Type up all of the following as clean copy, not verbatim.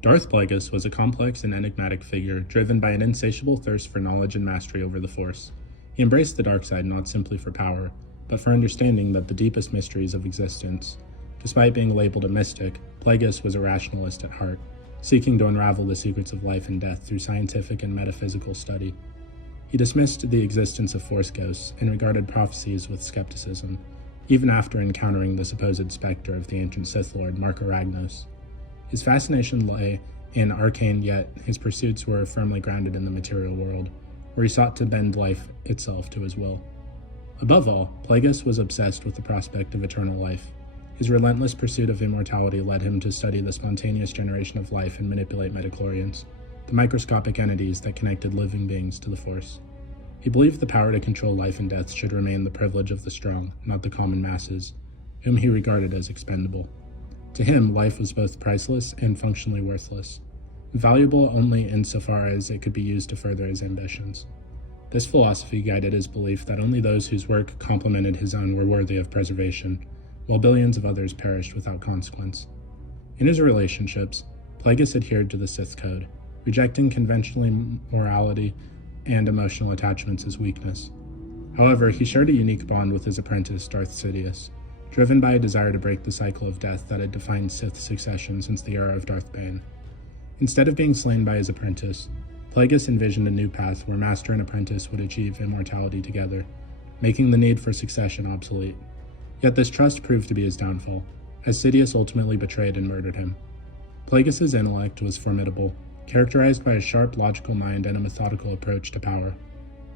Darth Plagueis was a complex and enigmatic figure driven by an insatiable thirst for knowledge and mastery over the Force. He embraced the dark side not simply for power, but for understanding that the deepest mysteries of existence. Despite being labeled a mystic, Plageuis was a rationalist at heart, seeking to unravel the secrets of life and death through scientific and metaphysical study. He dismissed the existence of Force ghosts and regarded prophecies with skepticism, even after encountering the supposed specter of the ancient Sith Lord Marka Ragnos. His fascination lay in arcane, yet his pursuits were firmly grounded in the material world, where he sought to bend life itself to his will. Above all, Plageuis was obsessed with the prospect of eternal life. His relentless pursuit of immortality led him to study the spontaneous generation of life and manipulate midichlorians, the microscopic entities that connected living beings to the Force. He believed the power to control life and death should remain the privilege of the strong, not the common masses, whom he regarded as expendable. To him, life was both priceless and functionally worthless, valuable only insofar as it could be used to further his ambitions. This philosophy guided his belief that only those whose work complemented his own were worthy of preservation, while billions of others perished without consequence. In his relationships, Plageuis adhered to the Sith Code, rejecting conventional morality and emotional attachments as weakness. However, he shared a unique bond with his apprentice, Darth Sidious, driven by a desire to break the cycle of death that had defined Sith succession since the era of Darth Bane. Instead of being slain by his apprentice, Plageuis envisioned a new path where master and apprentice would achieve immortality together, making the need for succession obsolete. Yet this trust proved to be his downfall, as Sidious ultimately betrayed and murdered him. Plagueis' intellect was formidable, characterized by a sharp, logical mind and a methodical approach to power.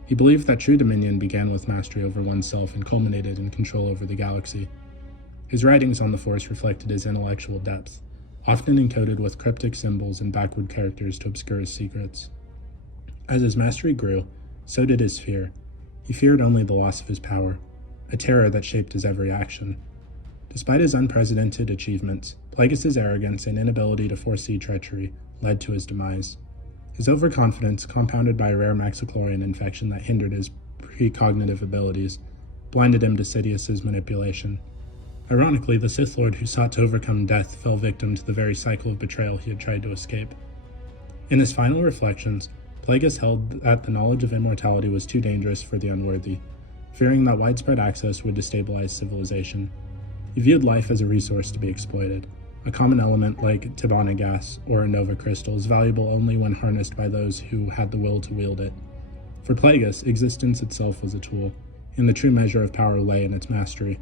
He believed that true dominion began with mastery over oneself and culminated in control over the galaxy. His writings on the Force reflected his intellectual depth, often encoded with cryptic symbols and backward characters to obscure his secrets. As his mastery grew, so did his fear. He feared only the loss of his power, a terror that shaped his every action. Despite his unprecedented achievements, Plagueis' arrogance and inability to foresee treachery led to his demise. His overconfidence, compounded by a rare maxichlorian infection that hindered his precognitive abilities, blinded him to Sidious's manipulation. Ironically, the Sith Lord who sought to overcome death fell victim to the very cycle of betrayal he had tried to escape. In his final reflections, Plageuis held that the knowledge of immortality was too dangerous for the unworthy, fearing that widespread access would destabilize civilization. He viewed life as a resource to be exploited. A common element like Tibanna gas or a nova crystal is valuable only when harnessed by those who had the will to wield it. For Plageuis, existence itself was a tool, and the true measure of power lay in its mastery.